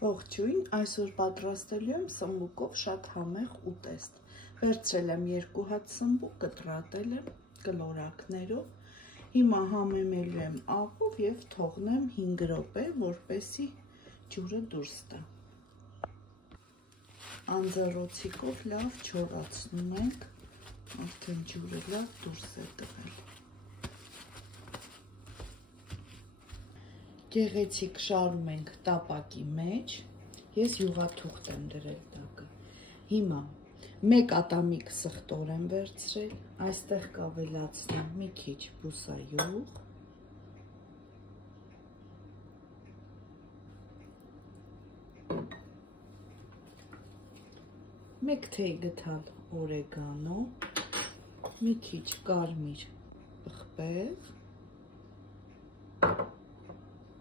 Ողջույն, այսօր պատրաստելու եմ սմբուկով շատ համեղ ուտեստ։ Վերցրել եմ 2 հատ սմբուկ, կտրատել եմ կլորակներով։ Հիմա համեմելու եմ աղով եւ թողնեմ 5 րոպե, որպեսզի ջուրը դուրս տա։ Անձեռոցիկով լավ չորացնում ենք, արդեն ջուրը լավ դուրս է տվել։ Գեղեցիկ շարում ենք տապակի մեջ, ես յուղաթուղթ եմ դրել տակը։ Հիմա 1 ատամիկ սխտոր եմ վերցրել, այստեղ կավելացնեմ մի քիչ բուսայուղ, մեկ թեյ գդալ օրեգանո, մի քիչ կարմիր պղպեղ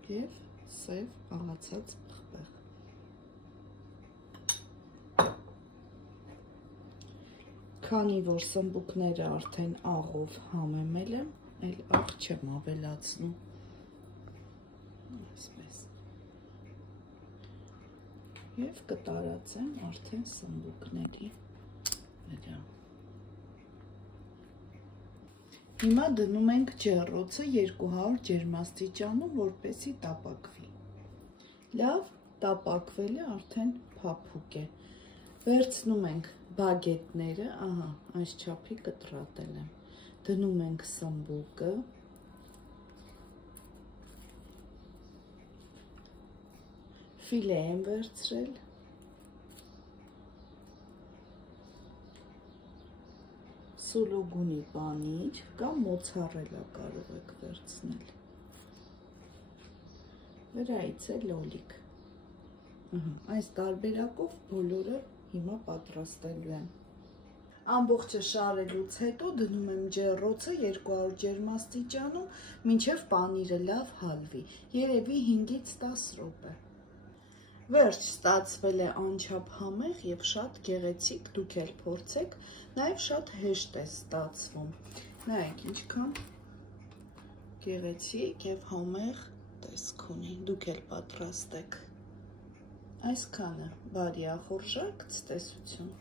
և սև աղացած պղպեղ։ Քանի որ սմբուկները արդեն աղով համեմել եմ, այլ աղ չեմ ավելացնում։ Այսպես։ Եվ կտարածեմ արդեն սմբուկների վրա։ Հիմա դնում ենք ջեռոցը 200 ջերմաստիճանում, որպեսզի տապակվի։ Լավ տապակվել է, արդեն փափուկ է։ Վերցնում ենք բագետները, ահա, այս չափի կտրատել եմ։ Դնում ենք սմբուկը, ֆիլե եմ վերցրել, սուլուգունի պանիր կամ մոցարելա կարող եք վերցնել, վրայից է լոլիկ։ Այս տարբերակով բոլորը հիմա պատրաստելու եմ։ Ամբողջը շարելուց հետո դնում եմ ջեռոցը 200 ջերմաստիճանում, մինչև պանիրը լավ հալվի, երևի 5-ից 10 րոպե։ Վերջ, ստացվել է անչափ համեղ եւ շատ գեղեցիկ, դուք էլ փորձեք, նաեւ շատ հեշտ է ստացվում։ Նայեք ինչքան գեղեցիկ եւ համեղ տեսք ունի, դուք էլ պատրաստեք։ Այսքանը, բարի ախորժակ, ցտեսություն։